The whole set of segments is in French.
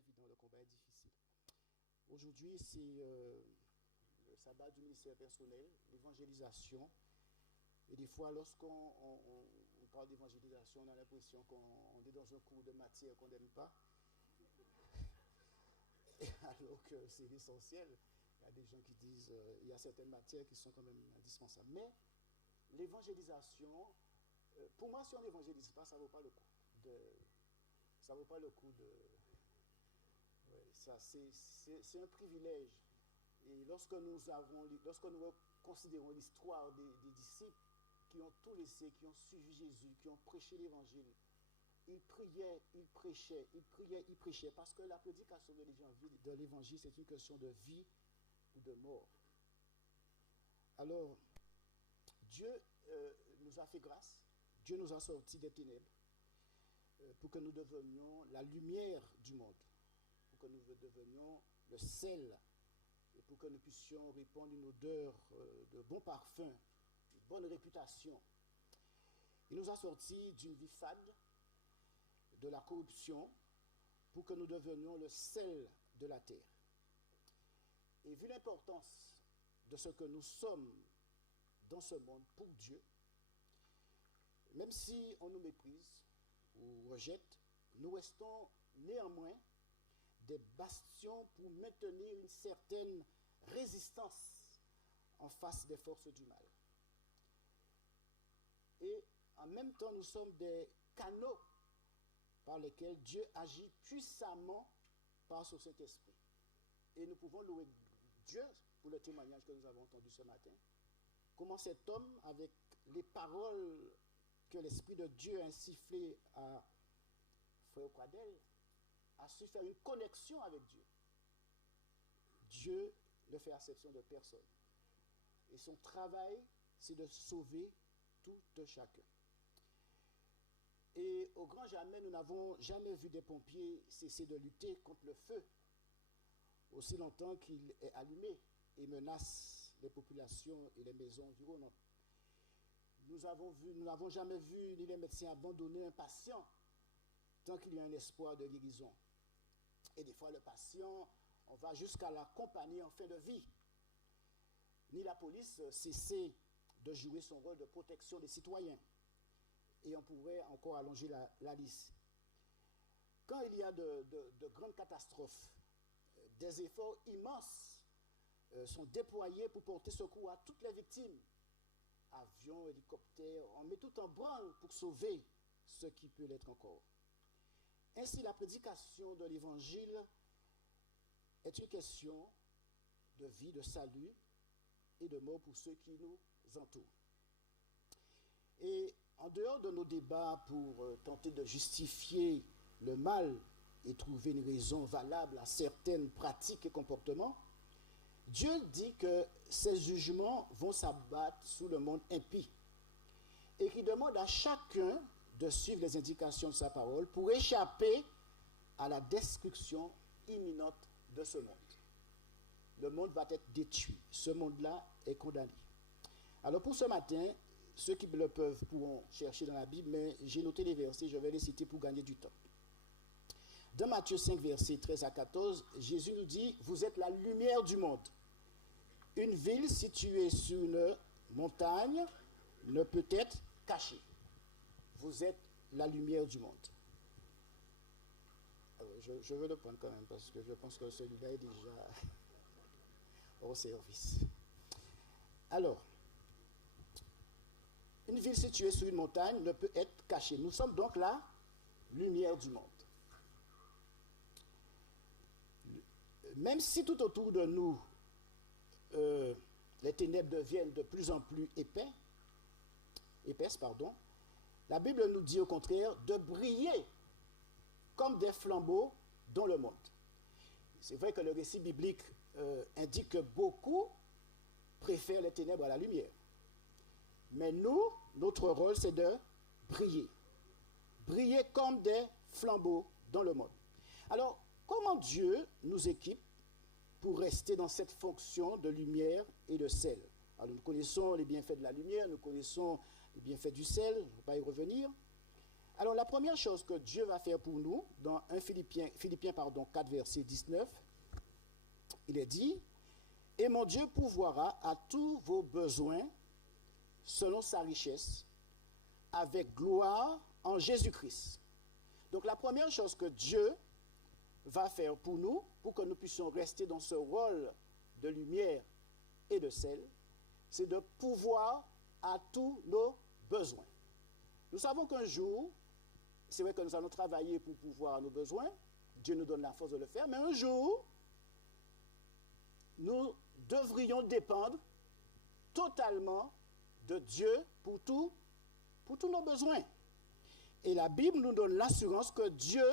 évident, le combat est difficile. Aujourd'hui, c'est le sabbat du ministère personnel, l'évangélisation. Et des fois, lorsqu'on parle d'évangélisation, on a l'impression qu'on est dans un cours de matière qu'on n'aime pas, alors que c'est l'essentiel. Il y a des gens qui disent il y a certaines matières qui sont quand même indispensables. Mais l'évangélisation, pour moi, si on n'évangélise pas, ça ne vaut pas le coup. Ça vaut pas le coup de... Ouais, ça, c'est un privilège. Et lorsque nous considérons l'histoire des disciples qui ont tout laissé, qui ont suivi Jésus, qui ont prêché l'évangile, ils priaient, ils prêchaient, ils priaient, ils prêchaient, parce que la prédication de l'évangile, c'est une question de vie ou de mort. Alors, Dieu nous a fait grâce, Dieu nous a sortis des ténèbres pour que nous devenions la lumière du monde, pour que nous devenions le sel, et pour que nous puissions répandre une odeur de bon parfum, une bonne réputation. Il nous a sortis d'une vie fade, de la corruption, pour que nous devenions le sel de la terre. Et vu l'importance de ce que nous sommes dans ce monde pour Dieu, même si on nous méprise ou rejette, nous restons néanmoins des bastions pour maintenir une certaine résistance en face des forces du mal. Et en même temps, nous sommes des canaux par lesquels Dieu agit puissamment par son Saint-Esprit. Et nous pouvons louer Dieu pour le témoignage que nous avons entendu ce matin. Comment cet homme, avec les paroles que l'Esprit de Dieu a insufflées à Frère Quadel, a su faire une connexion avec Dieu. Dieu ne fait exception de personne. Et son travail, c'est de sauver tout chacun. Et au grand jamais, nous n'avons jamais vu des pompiers cesser de lutter contre le feu, aussi longtemps qu'il est allumé et menace les populations et les maisons environnantes. Nous n'avons jamais vu ni les médecins abandonner un patient tant qu'il y a un espoir de guérison. Et des fois, le patient, on va jusqu'à l'accompagner en fin de vie. Ni la police cesser de jouer son rôle de protection des citoyens. Et on pourrait encore allonger la liste. Quand il y a de grandes catastrophes, des efforts immenses sont déployés pour porter secours à toutes les victimes. Avions, hélicoptères, on met tout en branle pour sauver ce qui peut l'être encore. Ainsi, la prédication de l'Évangile est une question de vie, de salut et de mort pour ceux qui nous entourent. Et en dehors de nos débats pour tenter de justifier le mal et trouver une raison valable à certaines pratiques et comportements, Dieu dit que ses jugements vont s'abattre sous le monde impie et qu'il demande à chacun de suivre les indications de sa parole pour échapper à la destruction imminente de ce monde. Le monde va être détruit. Ce monde-là est condamné. Alors pour ce matin, ceux qui le peuvent pourront chercher dans la Bible, mais j'ai noté les versets, je vais les citer pour gagner du temps. Dans Matthieu 5, versets 13 à 14, Jésus nous dit « Vous êtes la lumière du monde. Une ville située sur une montagne ne peut être cachée. Vous êtes la lumière du monde. » Je veux le prendre quand même parce que je pense que celui-là est déjà au service. Alors, une ville située sur une montagne ne peut être cachée. Nous sommes donc la lumière du monde. Même si tout autour de nous, les ténèbres deviennent de plus en plus épaisses, la Bible nous dit au contraire de briller comme des flambeaux dans le monde. C'est vrai que le récit biblique indique que beaucoup préfèrent les ténèbres à la lumière. Mais nous, notre rôle, c'est de briller. Briller comme des flambeaux dans le monde. Alors, comment Dieu nous équipe pour rester dans cette fonction de lumière et de sel? Alors, nous connaissons les bienfaits de la lumière, nous connaissons les bienfaits du sel, je ne vais pas y revenir. Alors, la première chose que Dieu va faire pour nous, dans 1 Philippiens 4, verset 19, il est dit, « Et mon Dieu pourvoira à tous vos besoins selon sa richesse, avec gloire en Jésus-Christ. » Donc, la première chose que Dieu va faire pour nous, pour que nous puissions rester dans ce rôle de lumière et de sel, c'est de pourvoir à tous nos besoins. Nous savons qu'un jour, c'est vrai que nous allons travailler pour pourvoir à nos besoins, Dieu nous donne la force de le faire, mais un jour, nous devrions dépendre totalement de Dieu pour tous nos besoins. Et la Bible nous donne l'assurance que Dieu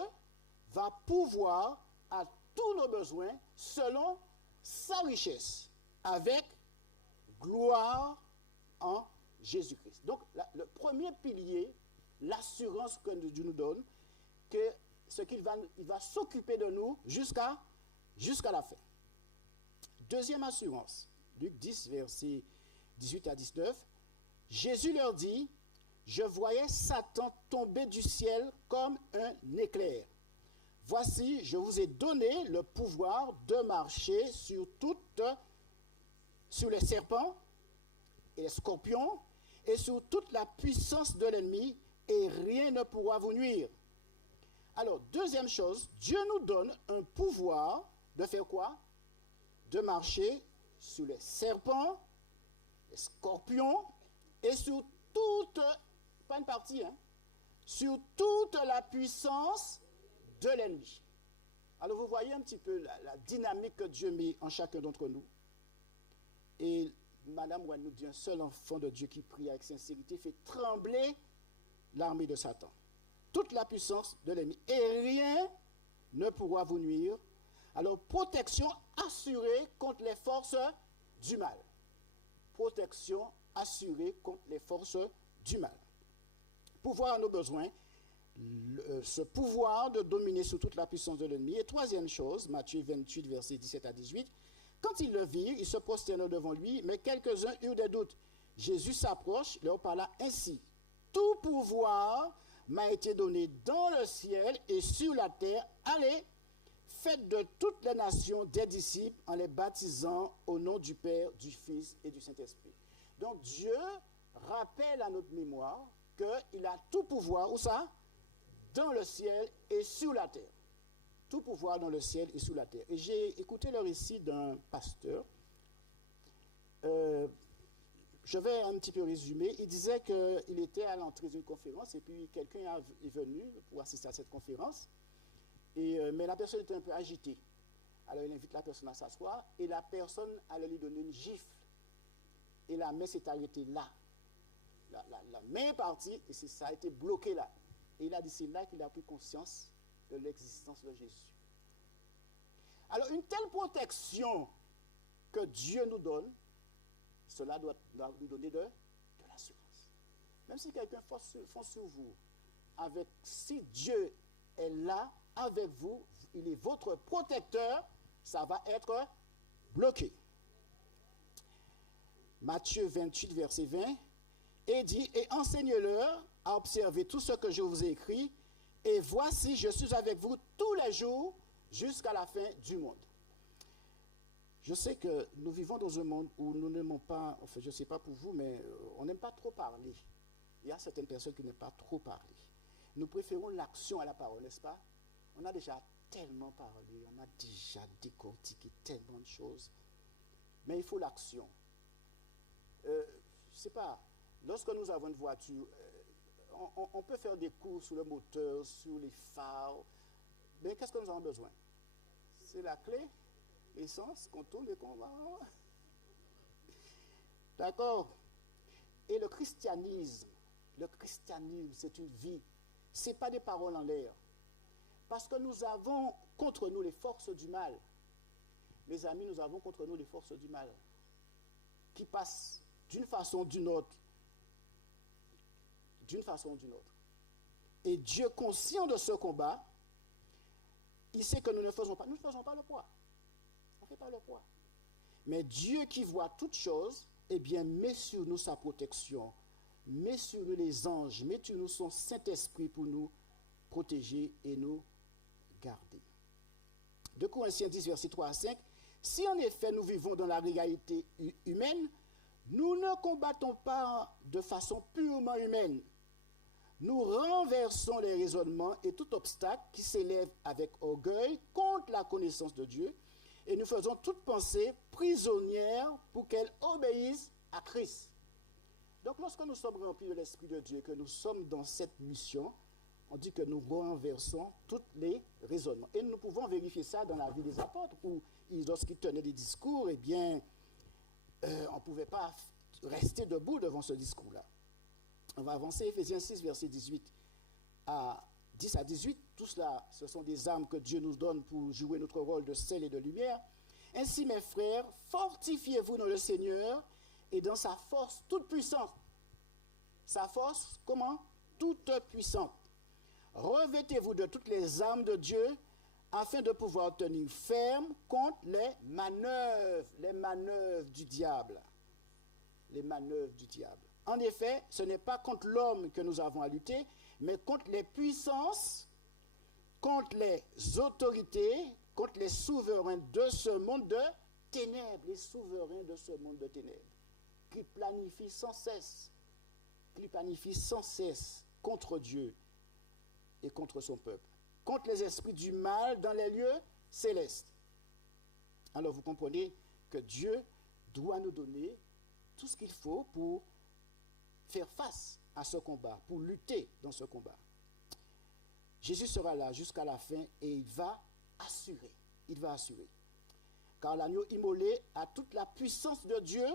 va pourvoir à tous nos besoins selon sa richesse, avec gloire en Jésus-Christ. Donc, le premier pilier, l'assurance que Dieu nous donne, que ce qu'il va s'occuper de nous jusqu'à la fin. Deuxième assurance, Luc 10, versets 18 à 19, Jésus leur dit, « Je voyais Satan tomber du ciel comme un éclair. Voici, je vous ai donné le pouvoir de marcher sur les serpents et les scorpions et sur toute la puissance de l'ennemi, et rien ne pourra vous nuire. » Alors, deuxième chose, Dieu nous donne un pouvoir de faire quoi? De marcher sur les serpents, les scorpions et sur toute, pas une partie, sur toute la puissance de l'ennemi. Alors, vous voyez un petit peu la dynamique que Dieu met en chacun d'entre nous. Et Madame Ouane nous dit, un seul enfant de Dieu qui prie avec sincérité fait trembler l'armée de Satan. Toute la puissance de l'ennemi. Et rien ne pourra vous nuire. Alors, protection assurée contre les forces du mal. Protection assurée contre les forces du mal. Pouvoir à nos besoins, ce pouvoir de dominer sur toute la puissance de l'ennemi. Et troisième chose, Matthieu 28, versets 17 à 18, quand ils le virent, ils se prosternèrent devant lui, mais quelques-uns eurent des doutes. Jésus s'approche, leur parla ainsi. Tout pouvoir m'a été donné dans le ciel et sur la terre. Allez, faites de toutes les nations des disciples en les baptisant au nom du Père, du Fils et du Saint-Esprit. Donc Dieu rappelle à notre mémoire qu'il a tout pouvoir, où ça? Dans le ciel et sur la terre. Tout pouvoir dans le ciel et sous la terre. Et j'ai écouté le récit d'un pasteur. Je vais un petit peu résumer. Il disait qu'il était à l'entrée d'une conférence et puis quelqu'un est venu pour assister à cette conférence. Mais la personne était un peu agitée. Alors il invite la personne à s'asseoir et la personne allait lui donner une gifle. Et la main s'est arrêtée là. La main est partie et ça a été bloqué là. Et il a dit, c'est là qu'il a pris conscience de l'existence de Jésus. Alors, une telle protection que Dieu nous donne, cela doit nous donner de l'assurance. Même si quelqu'un fonce sur vous, si Dieu est là avec vous, il est votre protecteur, ça va être bloqué. Matthieu 28, verset 20, et dit, et enseigne-leur à observer tout ce que je vous ai écrit, et voici, je suis avec vous tous les jours jusqu'à la fin du monde. Je sais que nous vivons dans un monde où nous n'aimons pas, enfin je ne sais pas pour vous, mais on n'aime pas trop parler. Il y a certaines personnes qui n'aiment pas trop parler. Nous préférons l'action à la parole, n'est-ce pas? On a déjà tellement parlé, on a déjà décortiqué tellement de choses, mais il faut l'action. Je ne sais pas, lorsque nous avons une voiture, on peut faire des cours sur le moteur, sur les phares, mais qu'est-ce que nous avons besoin? C'est la clé, l'essence, qu'on tourne et qu'on va. D'accord? Et le christianisme, c'est une vie. Ce n'est pas des paroles en l'air. Parce que nous avons contre nous les forces du mal. Mes amis, nous avons contre nous les forces du mal qui passent d'une façon ou d'une autre. Et Dieu, conscient de ce combat, il sait que nous ne faisons pas le poids. On ne fait pas le poids. Mais Dieu qui voit toutes choses, eh bien, met sur nous sa protection, mets sur nous les anges, mets sur nous son Saint-Esprit pour nous protéger et nous garder. 2 Corinthiens 10, versets 3 à 5. Si en effet nous vivons dans la réalité humaine, nous ne combattons pas de façon purement humaine. Nous renversons les raisonnements et tout obstacle qui s'élève avec orgueil contre la connaissance de Dieu et nous faisons toute pensée prisonnière pour qu'elle obéisse à Christ. Donc lorsque nous sommes remplis de l'Esprit de Dieu, que nous sommes dans cette mission, on dit que nous renversons tous les raisonnements. Et nous pouvons vérifier ça dans la vie des apôtres, où lorsqu'ils tenaient des discours, eh bien, on ne pouvait pas rester debout devant ce discours-là. On va avancer, Éphésiens 6, verset 10 à 18. Tout cela, ce sont des armes que Dieu nous donne pour jouer notre rôle de sel et de lumière. Ainsi, mes frères, fortifiez-vous dans le Seigneur et dans sa force toute puissante. Sa force, comment? Toute puissante. Revêtez-vous de toutes les armes de Dieu afin de pouvoir tenir ferme contre les manœuvres du diable. Les manœuvres du diable. En effet, ce n'est pas contre l'homme que nous avons à lutter, mais contre les puissances, contre les autorités, contre les souverains de ce monde de ténèbres, les souverains de ce monde de ténèbres, qui planifient sans cesse contre Dieu et contre son peuple, contre les esprits du mal dans les lieux célestes. Alors vous comprenez que Dieu doit nous donner tout ce qu'il faut pour faire face à ce combat, pour lutter dans ce combat. Jésus sera là jusqu'à la fin et il va assurer. Car l'agneau immolé a toute la puissance de Dieu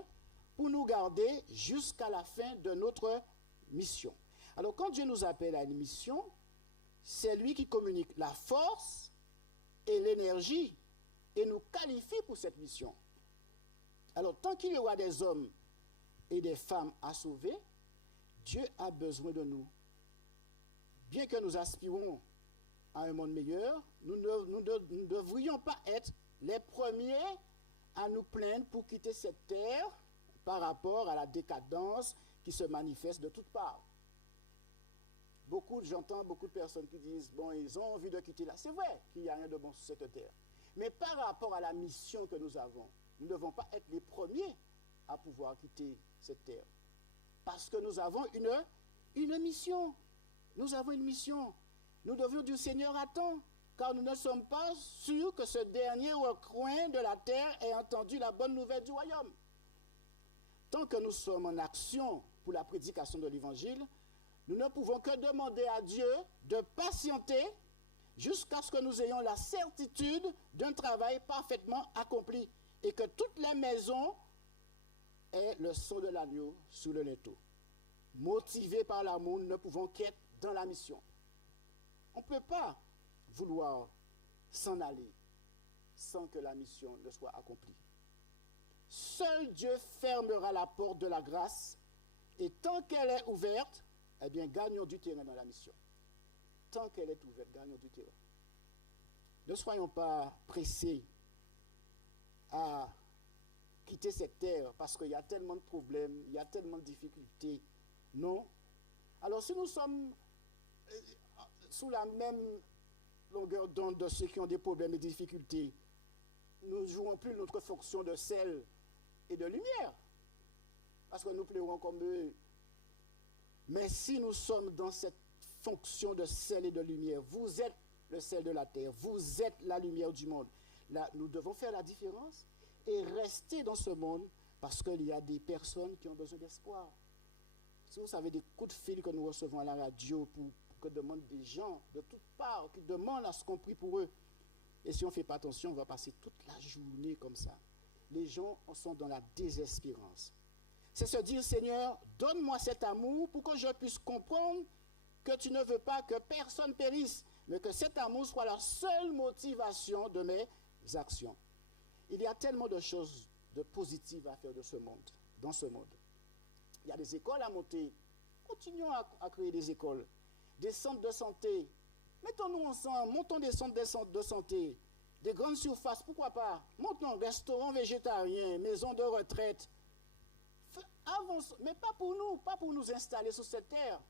pour nous garder jusqu'à la fin de notre mission. Alors quand Dieu nous appelle à une mission, c'est lui qui communique la force et l'énergie et nous qualifie pour cette mission. Alors tant qu'il y aura des hommes et des femmes à sauver, Dieu a besoin de nous. Bien que nous aspirons à un monde meilleur, nous ne devrions pas être les premiers à nous plaindre pour quitter cette terre par rapport à la décadence qui se manifeste de toutes parts. J'entends beaucoup de personnes qui disent, bon, ils ont envie de quitter là. C'est vrai qu'il n'y a rien de bon sur cette terre. Mais par rapport à la mission que nous avons, nous ne devons pas être les premiers à pouvoir quitter cette terre. Parce que nous avons une mission. Nous avons une mission. Nous devons du Seigneur attendre, car nous ne sommes pas sûrs que ce dernier recoin de la terre ait entendu la bonne nouvelle du royaume. Tant que nous sommes en action pour la prédication de l'Évangile, nous ne pouvons que demander à Dieu de patienter jusqu'à ce que nous ayons la certitude d'un travail parfaitement accompli et que toutes les maisons aient le son de l'agneau sous le linteau. Motivés par l'amour, nous ne pouvons qu'être dans la mission. On ne peut pas vouloir s'en aller sans que la mission ne soit accomplie. Seul Dieu fermera la porte de la grâce et tant qu'elle est ouverte, eh bien, gagnons du terrain dans la mission. Tant qu'elle est ouverte, gagnons du terrain. Ne soyons pas pressés à quitter cette terre parce qu'il y a tellement de problèmes, il y a tellement de difficultés. Non. Alors, si nous sommes sous la même longueur d'onde de ceux qui ont des problèmes et des difficultés, nous ne jouons plus notre fonction de sel et de lumière parce que nous pleurons comme eux. Mais si nous sommes dans cette fonction de sel et de lumière, vous êtes le sel de la terre, vous êtes la lumière du monde. Là, nous devons faire la différence et rester dans ce monde parce qu'il y a des personnes qui ont besoin d'espoir. Si vous savez des coups de fil que nous recevons à la radio que demandent des gens de toutes parts, qui demandent à ce qu'on prie pour eux. Et si on ne fait pas attention, on va passer toute la journée comme ça. Les gens sont dans la désespérance. C'est se dire, Seigneur, donne-moi cet amour pour que je puisse comprendre que tu ne veux pas que personne périsse, mais que cet amour soit la seule motivation de mes actions. Il y a tellement de choses de positives à faire dans ce monde. Il y a des écoles à monter. Continuons à créer des écoles, des centres de santé. Mettons-nous ensemble, montons des centres de santé, des grandes surfaces, pourquoi pas. Montons restaurants végétariens, maisons de retraite. Avance, mais pas pour nous installer sur cette terre,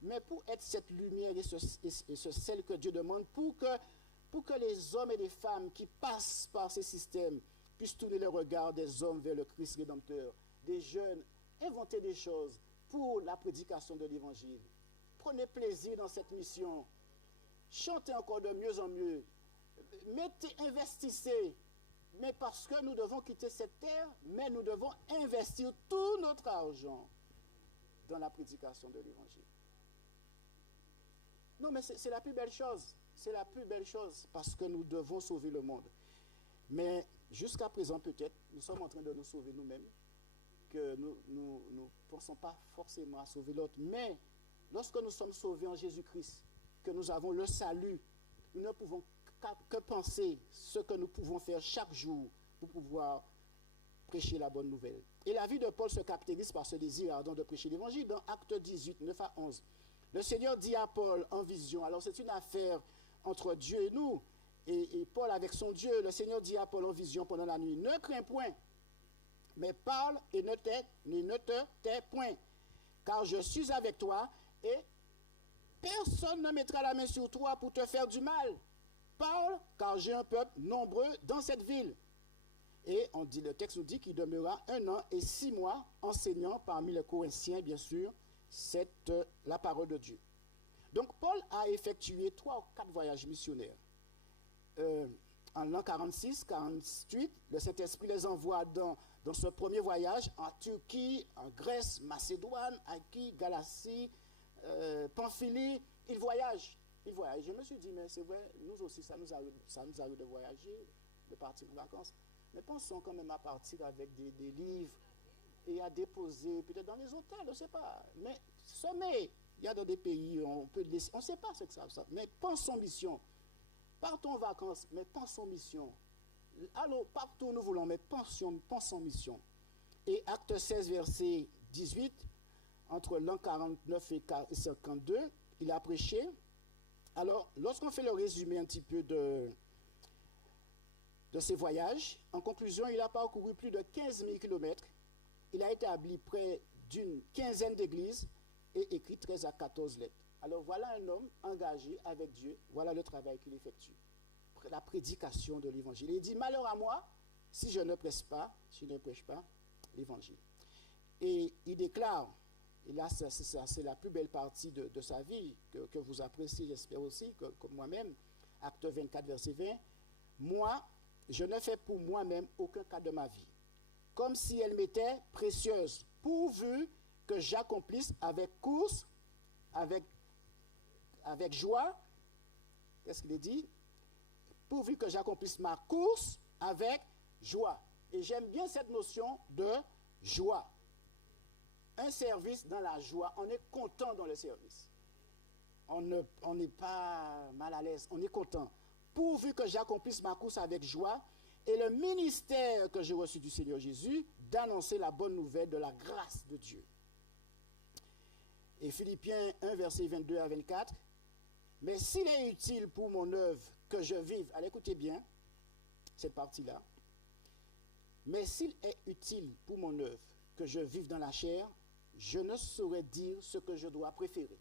mais pour être cette lumière et ce sel que Dieu demande pour que les hommes et les femmes qui passent par ces systèmes puissent tourner le regard des hommes vers le Christ rédempteur, des jeunes, inventer des choses pour la prédication de l'évangile. Prenez plaisir dans cette mission. Chantez encore de mieux en mieux. Investissez. Mais parce que nous devons quitter cette terre, mais nous devons investir tout notre argent dans la prédication de l'évangile. Non, mais c'est la plus belle chose. C'est la plus belle chose parce que nous devons sauver le monde. Mais jusqu'à présent, peut-être, nous sommes en train de nous sauver nous-mêmes, que nous ne pensons pas forcément à sauver l'autre. Mais lorsque nous sommes sauvés en Jésus-Christ, que nous avons le salut, nous ne pouvons que penser ce que nous pouvons faire chaque jour pour pouvoir prêcher la bonne nouvelle. Et la vie de Paul se caractérise par ce désir ardent de prêcher l'évangile. Dans Actes 18, 9 à 11, le Seigneur dit à Paul en vision, alors c'est une affaire entre Dieu et nous, et Paul avec son Dieu, le Seigneur dit à Paul en vision pendant la nuit, ne crains point, mais parle et ne te tais point, car je suis avec toi, et personne ne mettra la main sur toi pour te faire du mal. Parle, car j'ai un peuple nombreux dans cette ville. Et le texte nous dit qu'il demeura 1 an et 6 mois enseignant parmi les Corinthiens, bien sûr, la parole de Dieu. Donc Paul a effectué 3 ou 4 voyages missionnaires. En l'an 46, 48, le Saint-Esprit les envoie dans ce premier voyage en Turquie, en Grèce, Macédoine, Achaïe, Galatie, Pamphylie. Ils voyagent. Je me suis dit, mais c'est vrai, nous aussi, ça nous arrive de voyager, de partir en vacances. Mais pensons quand même à partir avec des livres et à déposer, peut-être dans les hôtels, je ne sais pas. Mais semer, il y a dans des pays où on peut laisser, on ne sait pas ce que ça. Mais pensons mission. Partons en vacances, mais pensons mission. Allons partout où nous voulons, mais pensons mission. Et Acte 16, verset 18, entre l'an 49 et 52, il a prêché. Alors, lorsqu'on fait le résumé un petit peu de ses voyages, en conclusion, il a parcouru plus de 15 000 kilomètres. Il a établi près d'une quinzaine d'églises et écrit 13 à 14 lettres. Alors, voilà un homme engagé avec Dieu. Voilà le travail qu'il effectue. La prédication de l'évangile. Il dit, malheur à moi si je ne prêche pas l'évangile. Et il déclare, et là, c'est la plus belle partie de sa vie, que vous appréciez, j'espère aussi, comme moi-même. Acte 24, verset 20. Moi, je ne fais pour moi-même aucun cas de ma vie, comme si elle m'était précieuse, pourvu que j'accomplisse avec course, avec joie. Qu'est-ce qu'il dit? Pourvu que j'accomplisse ma course avec joie. Et j'aime bien cette notion de joie. Un service dans la joie, on est content dans le service. On n'est pas mal à l'aise, on est content. Pourvu que j'accomplisse ma course avec joie et le ministère que j'ai reçu du Seigneur Jésus d'annoncer la bonne nouvelle de la grâce de Dieu. Et Philippiens 1, verset 22 à 24. Mais s'il est utile pour mon œuvre que je vive, allez écoutez bien cette partie-là. Mais s'il est utile pour mon œuvre que je vive dans la chair, je ne saurais dire ce que je dois préférer.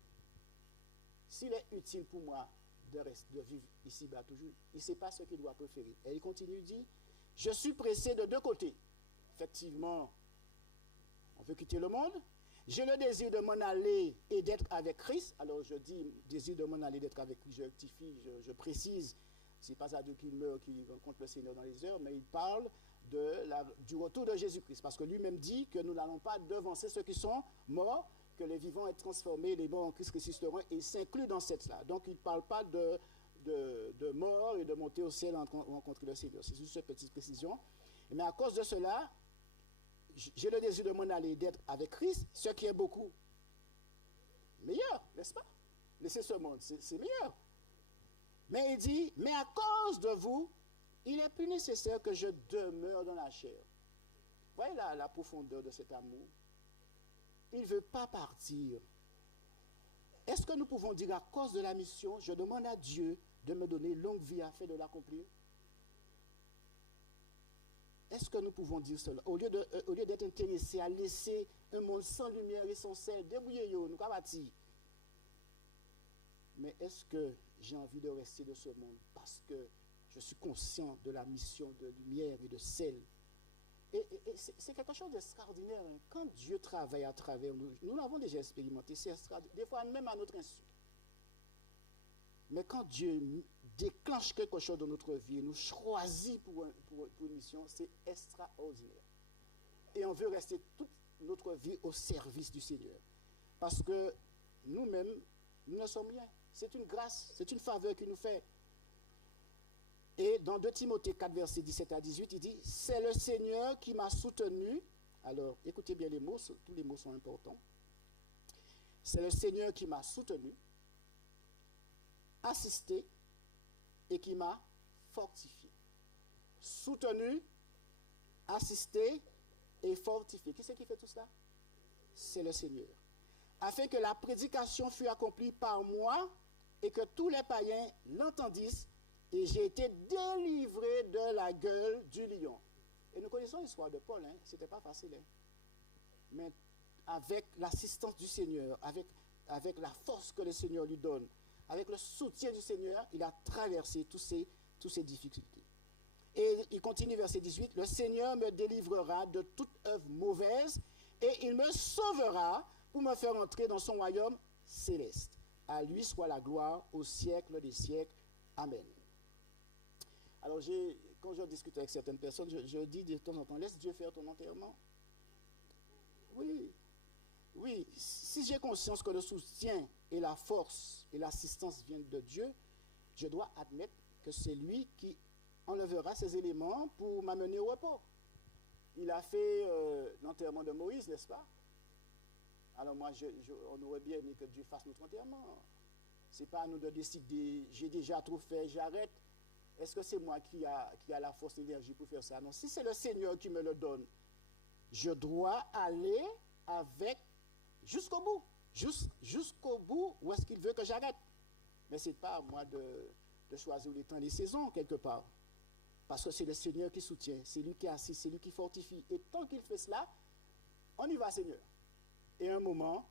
S'il est utile pour moi de vivre ici-bas toujours, il ne sait pas ce qu'il doit préférer. Et il continue, il dit, je suis pressé de 2 côtés. Effectivement, on veut quitter le monde. J'ai le désir de m'en aller et d'être avec Christ. Alors je dis, désir de m'en aller, d'être avec Christ, je rectifie, je précise. Ce n'est pas à Dieu qu'il meurt, qu'il rencontre le Seigneur dans les heures, mais il parle du retour de Jésus-Christ. Parce que lui-même dit que nous n'allons pas devancer ceux qui sont morts, que les vivants sont transformés, les morts en Christ ressusciteront, et il s'inclut dans cette-là. Donc il ne parle pas de mort et de monter au ciel en rencontrer le Seigneur. C'est juste une petite précision. Mais à cause de cela, j'ai le désir de m'en aller, d'être avec Christ, ce qui est beaucoup meilleur, n'est-ce pas? Laisser ce monde, c'est meilleur. Mais il dit, mais à cause de vous, il est plus nécessaire que je demeure dans la chair. Voyez la profondeur de cet amour. Il ne veut pas partir. Est-ce que nous pouvons dire, à cause de la mission, je demande à Dieu de me donner longue vie afin de l'accomplir? est-ce que nous pouvons dire cela? Au lieu d'être intéressés à laisser un monde sans lumière et sans sel, débrouillez-vous, nous avons bâti. Mais est-ce que j'ai envie de rester de ce monde parce que je suis conscient de la mission de lumière et de sel? Et c'est quelque chose d'extraordinaire. Hein. Quand Dieu travaille à travers nous, nous l'avons déjà expérimenté, c'est extraordinaire, des fois même à notre insu. Mais quand Dieu déclenche quelque chose dans notre vie, nous choisit pour une mission, c'est extraordinaire. Et on veut rester toute notre vie au service du Seigneur. Parce que nous-mêmes, nous ne sommes rien. C'est une grâce, c'est une faveur qu'il nous fait. Et dans 2 Timothée 4, versets 17 à 18, il dit « C'est le Seigneur qui m'a soutenu. » Alors, écoutez bien les mots, tous les mots sont importants. « C'est le Seigneur qui m'a soutenu, assisté et qui m'a fortifié. » Soutenu, assisté et fortifié. Qui c'est qui fait tout cela? C'est le Seigneur. Afin que la prédication fût accomplie par moi et que tous les païens l'entendissent, et j'ai été délivré de la gueule du lion. Et nous connaissons l'histoire de Paul, hein? Ce n'était pas facile. Hein? Mais avec l'assistance du Seigneur, avec la force que le Seigneur lui donne, avec le soutien du Seigneur, il a traversé toutes ces difficultés. Et il continue verset 18, « Le Seigneur me délivrera de toute œuvre mauvaise et il me sauvera pour me faire entrer dans son royaume céleste. À lui soit la gloire au siècle des siècles. Amen. » Alors, quand je discute avec certaines personnes, je dis de temps en temps, laisse Dieu faire ton enterrement. Oui, si j'ai conscience que le soutien et la force et l'assistance viennent de Dieu, je dois admettre que c'est lui qui enlèvera ces éléments pour m'amener au repos. Il a fait l'enterrement de Moïse, n'est-ce pas? Alors moi, on aurait bien aimé que Dieu fasse notre enterrement. Ce n'est pas à nous de décider, j'ai déjà trop fait, j'arrête. Est-ce que c'est moi qui a la force et l'énergie pour faire ça? Non, si c'est le Seigneur qui me le donne, je dois aller avec jusqu'au bout. Jusqu'au bout où est-ce qu'il veut que j'arrête. Mais ce n'est pas à moi de choisir les temps et les saisons, quelque part. Parce que c'est le Seigneur qui soutient, c'est lui qui assiste, c'est lui qui fortifie. Et tant qu'il fait cela, on y va, Seigneur. Et à un moment,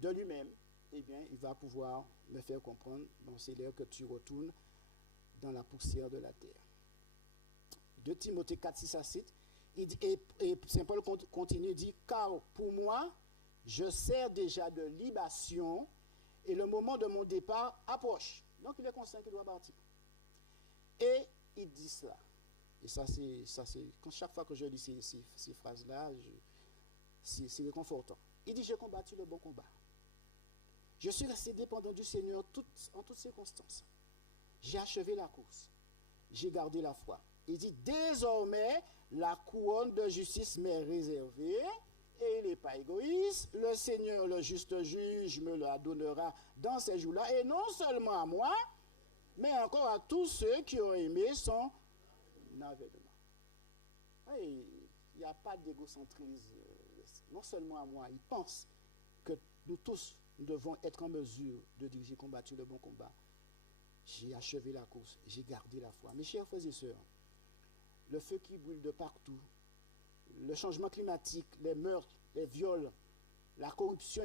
de lui-même, eh bien, il va pouvoir me faire comprendre, bon, c'est l'heure que tu retournes dans la poussière de la terre. 2 Timothée 4, 6 à 7, et Saint Paul continue, dit, « Car pour moi, je sers déjà de libation et le moment de mon départ approche. » Donc, il est conscient qu'il doit partir. Et il dit cela. Et ça, c'est chaque fois que je lis ces phrases-là, c'est réconfortant. Il dit, « J'ai combattu le bon combat. Je suis resté dépendant du Seigneur en toutes circonstances. J'ai achevé la course. J'ai gardé la foi. » Il dit, « Désormais, la couronne de justice m'est réservée et il n'est pas égoïste. Le Seigneur, le juste juge, me la donnera dans ces jours-là. Et non seulement à moi, mais encore à tous ceux qui ont aimé son avènement. » Il n'y a pas d'égocentrisme. Non seulement à moi, il pense que nous tous, nous devons être en mesure de dire, j'ai combattu le bon combat. J'ai achevé la course, j'ai gardé la foi. Mes chers frères et sœurs, le feu qui brûle de partout, le changement climatique, les meurtres, les viols, la corruption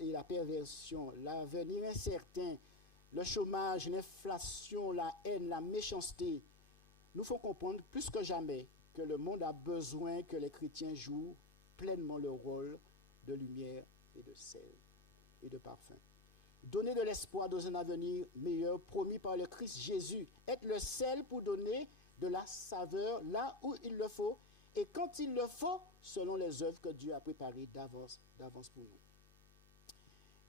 et la perversion, l'avenir incertain, le chômage, l'inflation, la haine, la méchanceté, nous font comprendre plus que jamais que le monde a besoin que les chrétiens jouent pleinement leur rôle de lumière et de sel et de parfum. Donner de l'espoir dans un avenir meilleur promis par le Christ Jésus. Être le sel pour donner de la saveur là où il le faut et quand il le faut, selon les œuvres que Dieu a préparées d'avance pour nous.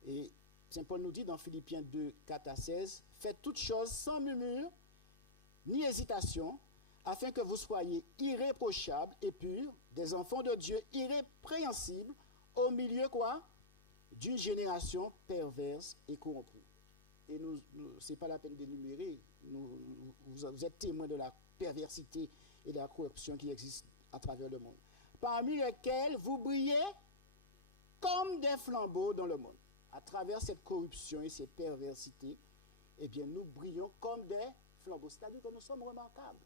Et Saint Paul nous dit dans Philippiens 2, 4 à 16, « Faites toutes choses sans murmure, ni hésitation, afin que vous soyez irréprochables et purs, des enfants de Dieu irrépréhensibles, au milieu quoi? D'une génération perverse et corrompue. » Et ce n'est pas la peine d'énumérer. Vous êtes témoins de la perversité et de la corruption qui existe à travers le monde. Parmi lesquels vous brillez comme des flambeaux dans le monde. À travers cette corruption et cette perversité, eh bien, nous brillons comme des flambeaux. C'est-à-dire que nous sommes remarquables.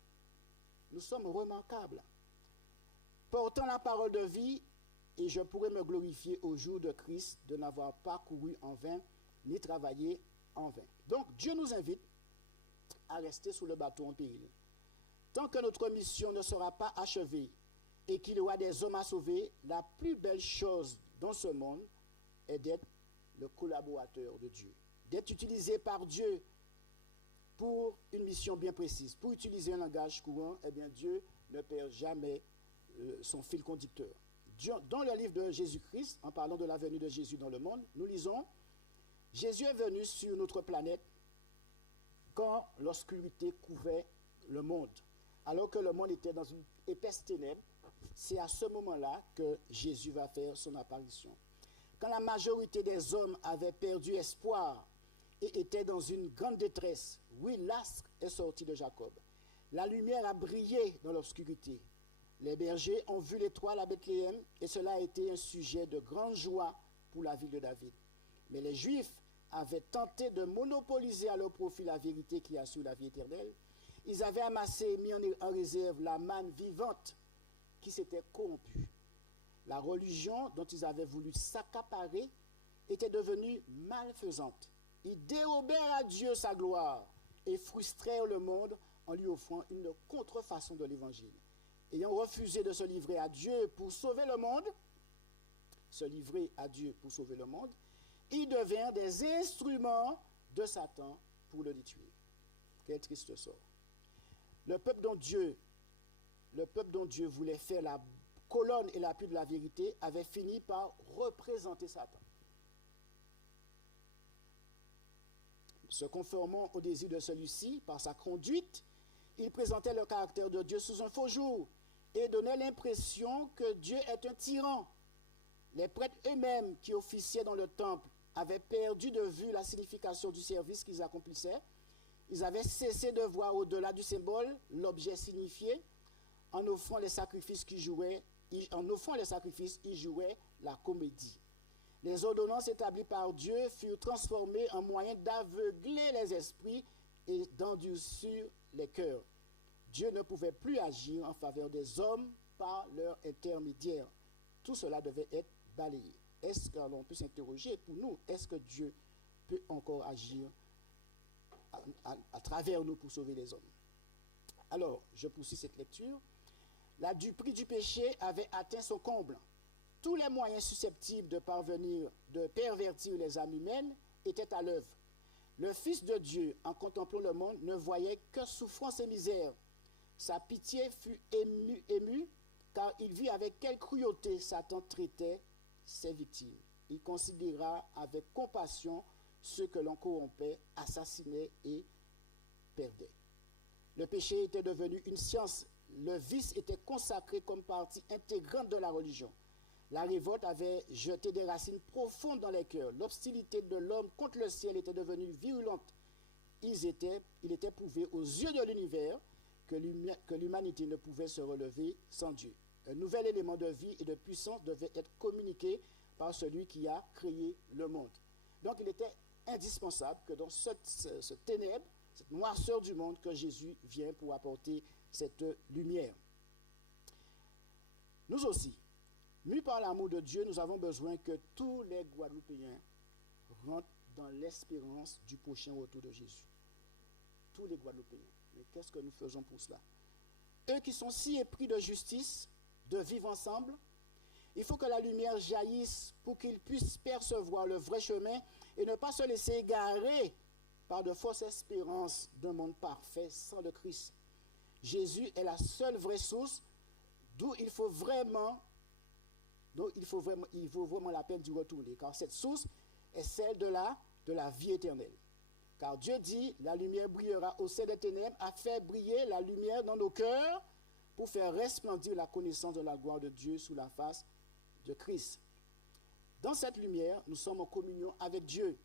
Nous sommes remarquables. portant la parole de vie, et je pourrais me glorifier au jour de Christ de n'avoir pas couru en vain, ni travaillé en vain. Donc, Dieu nous invite à rester sous le bateau en péril. Tant que notre mission ne sera pas achevée et qu'il y aura des hommes à sauver, la plus belle chose dans ce monde est d'être le collaborateur de Dieu, d'être utilisé par Dieu pour une mission bien précise. Pour utiliser un langage courant, eh bien Dieu ne perd jamais son fil conducteur. Dans le livre de Jésus-Christ, en parlant de la venue de Jésus dans le monde, nous lisons « Jésus est venu sur notre planète quand l'obscurité couvrait le monde. Alors que le monde était dans une épaisse ténèbre, c'est à ce moment-là que Jésus va faire son apparition. Quand la majorité des hommes avaient perdu espoir et étaient dans une grande détresse, oui, l'astre est sorti de Jacob. La lumière a brillé dans l'obscurité. Les bergers ont vu l'étoile à Bethléem et cela a été un sujet de grande joie pour la ville de David. Mais les Juifs avaient tenté de monopoliser à leur profit la vérité qui assure la vie éternelle. Ils avaient amassé et mis en réserve la manne vivante qui s'était corrompue. La religion dont ils avaient voulu s'accaparer était devenue malfaisante. Ils dérobèrent à Dieu sa gloire et frustrèrent le monde en lui offrant une contrefaçon de l'évangile. Ayant refusé de se livrer à Dieu pour sauver le monde, ils devinrent des instruments de Satan pour le détruire. Quel triste sort. Le peuple dont Dieu voulait faire la colonne et l'appui de la vérité avait fini par représenter Satan. Se conformant au désir de celui-ci, par sa conduite, il présentait le caractère de Dieu sous un faux jour et donnait l'impression que Dieu est un tyran. Les prêtres eux-mêmes qui officiaient dans le temple avaient perdu de vue la signification du service qu'ils accomplissaient. Ils avaient cessé de voir au-delà du symbole l'objet signifié. En offrant les sacrifices, ils jouaient la comédie. Les ordonnances établies par Dieu furent transformées en moyen d'aveugler les esprits et d'endurcir les cœurs. Dieu ne pouvait plus agir en faveur des hommes par leur intermédiaire. Tout cela devait être balayé. Est-ce que l'on peut s'interroger pour nous, est-ce que Dieu peut encore agir à travers nous pour sauver les hommes? Alors, je poursuis cette lecture. La duperie du péché avait atteint son comble. Tous les moyens susceptibles de pervertir les âmes humaines étaient à l'œuvre. Le Fils de Dieu, en contemplant le monde, ne voyait que souffrance et misère. Sa pitié fut émue, car il vit avec quelle cruauté Satan traitait ses victimes. Il considéra avec compassion ceux que l'on corrompait, assassinait et perdait. Le péché était devenu une science. Le vice était consacré comme partie intégrante de la religion. La révolte avait jeté des racines profondes dans les cœurs. L'hostilité de l'homme contre le ciel était devenue virulente. Il était prouvé aux yeux de l'univers que l'humanité ne pouvait se relever sans Dieu. Un nouvel élément de vie et de puissance devait être communiqué par celui qui a créé le monde. Donc il était indispensable que dans ce ténèbre, cette noirceur du monde, que Jésus vient pour apporter cette lumière. Nous aussi, mus par l'amour de Dieu, nous avons besoin que tous les Guadeloupéens rentrent dans l'espérance du prochain retour de Jésus. Tous les Guadeloupéens. Mais qu'est-ce que nous faisons pour cela? Eux qui sont si épris de justice, de vivre ensemble, il faut que la lumière jaillisse pour qu'ils puissent percevoir le vrai chemin et ne pas se laisser égarer par de fausses espérances d'un monde parfait sans le Christ. Jésus est la seule vraie source d'où il vaut vraiment la peine d'y retourner, car cette source est celle de la vie éternelle. Car Dieu dit, la lumière brillera au sein des ténèbres, a fait briller la lumière dans nos cœurs pour faire resplendir la connaissance de la gloire de Dieu sous la face de Christ. Dans cette lumière, nous sommes en communion avec Dieu.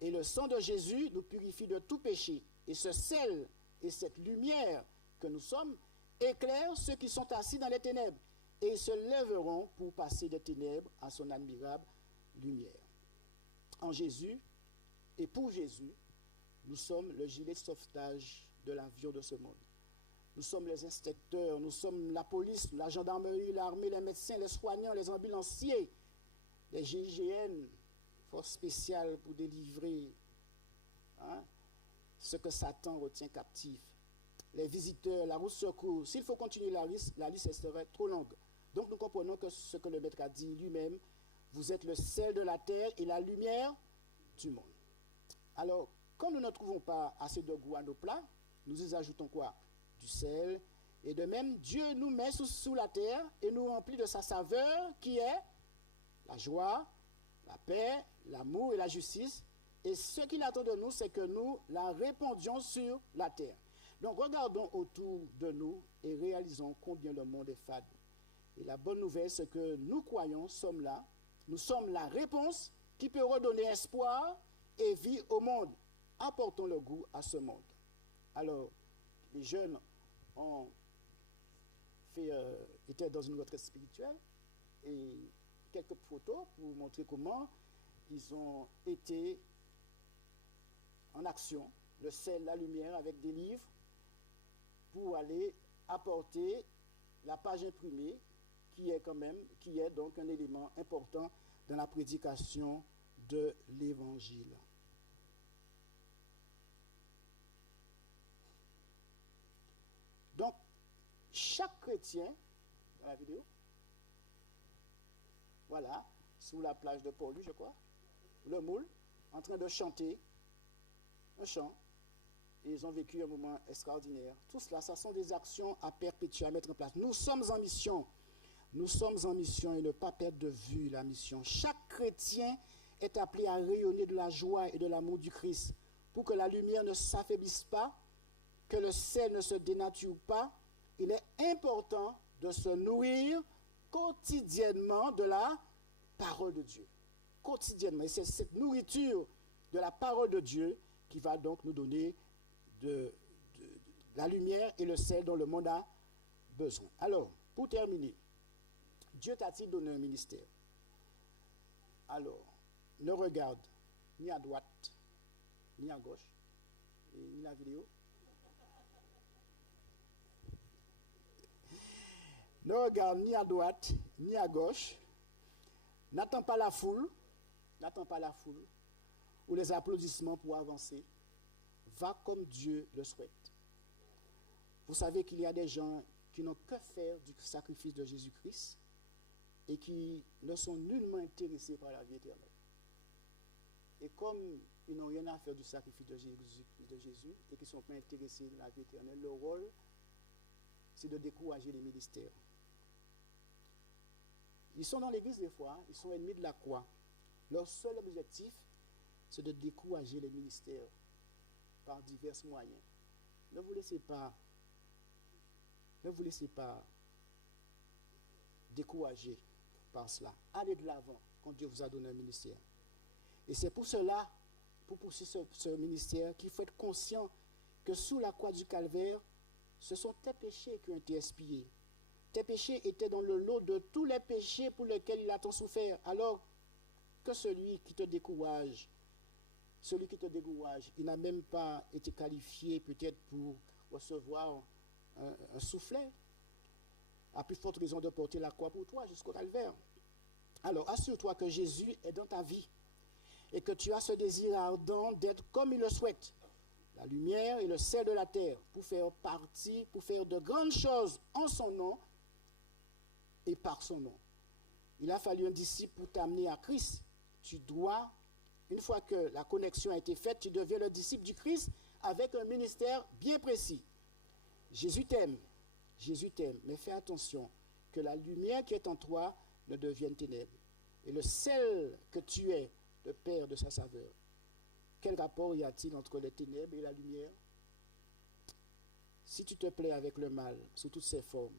Et le sang de Jésus nous purifie de tout péché. Et ce sel et cette lumière que nous sommes éclairent ceux qui sont assis dans les ténèbres. Et ils se lèveront pour passer des ténèbres à son admirable lumière. En Jésus et pour Jésus, nous sommes le gilet de sauvetage de l'avion de ce monde. Nous sommes les inspecteurs, nous sommes la police, la gendarmerie, l'armée, les médecins, les soignants, les ambulanciers, les GIGN, force spéciale pour délivrer ce que Satan retient captif. Les visiteurs, la route secours. S'il faut continuer la liste serait trop longue. Donc nous comprenons que ce que le Maître a dit lui-même, vous êtes le sel de la terre et la lumière du monde. Alors, quand nous ne trouvons pas assez de goût à nos plats, nous y ajoutons quoi? Du sel. Et de même, Dieu nous met sous la terre et nous remplit de sa saveur qui est la joie, la paix, l'amour et la justice. Et ce qu'il attend de nous, c'est que nous la répandions sur la terre. Donc regardons autour de nous et réalisons combien le monde est fade. Et la bonne nouvelle, c'est que nous croyons, nous sommes la réponse qui peut redonner espoir et vie au monde. Apportons le goût à ce monde. Alors, les jeunes étaient dans une retraite spirituelle et quelques photos pour vous montrer comment ils ont été en action, le sel, la lumière, avec des livres pour aller apporter la page imprimée qui est donc un élément important dans la prédication de l'Évangile. Donc, chaque chrétien, dans la vidéo, voilà, sous la plage de Port-Louis, je crois, le moule, en train de chanter un chant, et ils ont vécu un moment extraordinaire. Tout cela, ça sont des actions à perpétuer, à mettre en place. Nous sommes en mission et ne pas perdre de vue la mission. Chaque chrétien est appelé à rayonner de la joie et de l'amour du Christ pour que la lumière ne s'affaiblisse pas, que le sel ne se dénature pas. Il est important de se nourrir quotidiennement de la parole de Dieu. Quotidiennement. Et c'est cette nourriture de la parole de Dieu qui va donc nous donner de la lumière et le sel dont le monde a besoin. Alors, pour terminer, Dieu t'a-t-il donné un ministère? Alors, ne regarde ni à droite, ni à gauche, ni la vidéo. Ne regarde ni à droite, ni à gauche. N'attends pas la foule ou les applaudissements pour avancer. Va comme Dieu le souhaite. Vous savez qu'il y a des gens qui n'ont que faire du sacrifice de Jésus-Christ et qui ne sont nullement intéressés par la vie éternelle. Et comme ils n'ont rien à faire du sacrifice de Jésus et qui ne sont pas intéressés de la vie éternelle, leur rôle, c'est de décourager les ministères. Ils sont dans l'église des fois, ils sont ennemis de la croix. Leur seul objectif, c'est de décourager les ministères par divers moyens. Ne vous laissez pas décourager par cela. Allez de l'avant quand Dieu vous a donné un ministère. Et c'est pour cela, pour poursuivre ce ministère, qu'il faut être conscient que sous la croix du calvaire, ce sont tes péchés qui ont été expiés. Tes péchés étaient dans le lot de tous les péchés pour lesquels il a tant souffert. Alors que celui qui te décourage, il n'a même pas été qualifié peut-être pour recevoir un soufflet, a plus forte raison de porter la croix pour toi jusqu'au calvaire. Alors assure-toi que Jésus est dans ta vie et que tu as ce désir ardent d'être comme il le souhaite, la lumière et le sel de la terre, pour faire de grandes choses en son nom et par son nom. Il a fallu un disciple pour t'amener à Christ. Tu dois, une fois que la connexion a été faite, tu deviens le disciple du Christ avec un ministère bien précis. Jésus t'aime, mais fais attention que la lumière qui est en toi ne devienne ténèbres. Et le sel que tu es ne perd de sa saveur. Quel rapport y a-t-il entre les ténèbres et la lumière? Si tu te plais avec le mal sous toutes ses formes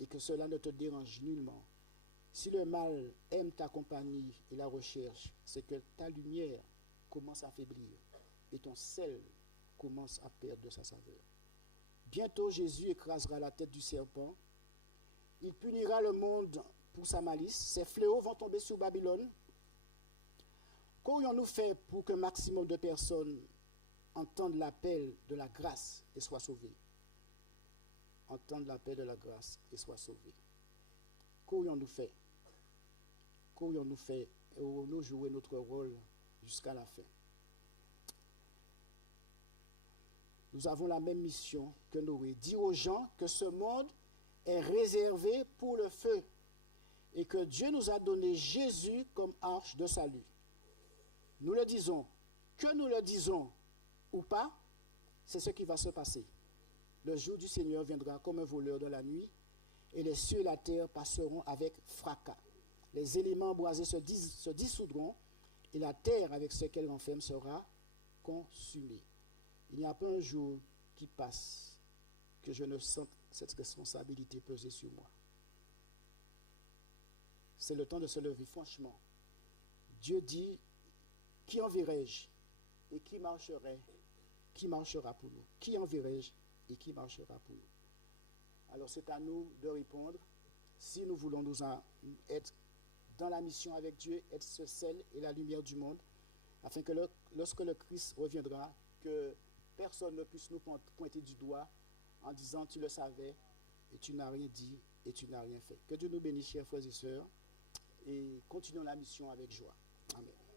et que cela ne te dérange nullement, si le mal aime ta compagnie et la recherche, c'est que ta lumière commence à faiblir et ton sel commence à perdre de sa saveur. Bientôt, Jésus écrasera la tête du serpent. Il punira le monde pour sa malice. Ses fléaux vont tomber sur Babylone. Qu'aurions-nous fait pour qu'un maximum de personnes entendent l'appel de la grâce et soient sauvées? entende l'appel de la grâce et soit sauvé. Qu'aurions-nous fait? Qu'aurions-nous fait? Et aurions-nous joué notre rôle jusqu'à la fin? Nous avons la même mission que Noé. Dire aux gens que ce monde est réservé pour le feu et que Dieu nous a donné Jésus comme arche de salut. Nous le disons, que nous le disons ou pas, c'est ce qui va se passer. Le jour du Seigneur viendra comme un voleur de la nuit et les cieux et la terre passeront avec fracas. Les éléments embrasés se dissoudront et la terre avec ce qu'elle renferme sera consumée. Il n'y a pas un jour qui passe que je ne sente cette responsabilité peser sur moi. C'est le temps de se lever, franchement. Dieu dit, qui enverrai-je et qui marchera pour nous? Qui enverrai-je et qui marchera pour nous? Alors c'est à nous de répondre si nous voulons être dans la mission avec Dieu, être ce sel et la lumière du monde, afin que lorsque le Christ reviendra, que personne ne puisse nous pointer du doigt en disant tu le savais et tu n'as rien dit et tu n'as rien fait. Que Dieu nous bénisse, chers frères et sœurs, et continuons la mission avec joie. Amen.